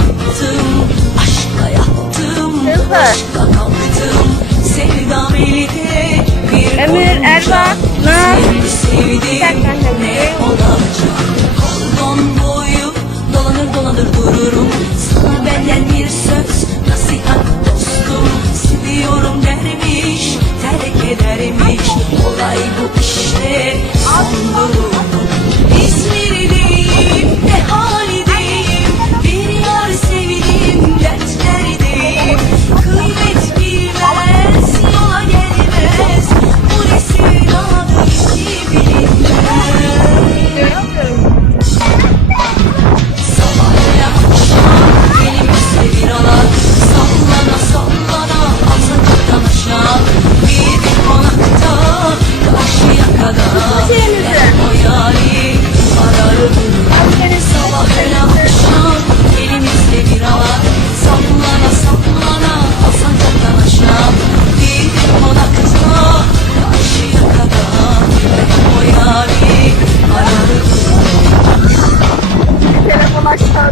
baktım Aşkla yattım Aşkla kalktım. Sevdam eli tek bir Ömür Erba Seni sevdim. Ne olacak? Kondon boyu dolanır dolanır dururum. Sana benden bir söz nasihat dostum. Seviyorum dermiş terk edermiş. Olay bu işte. başlar.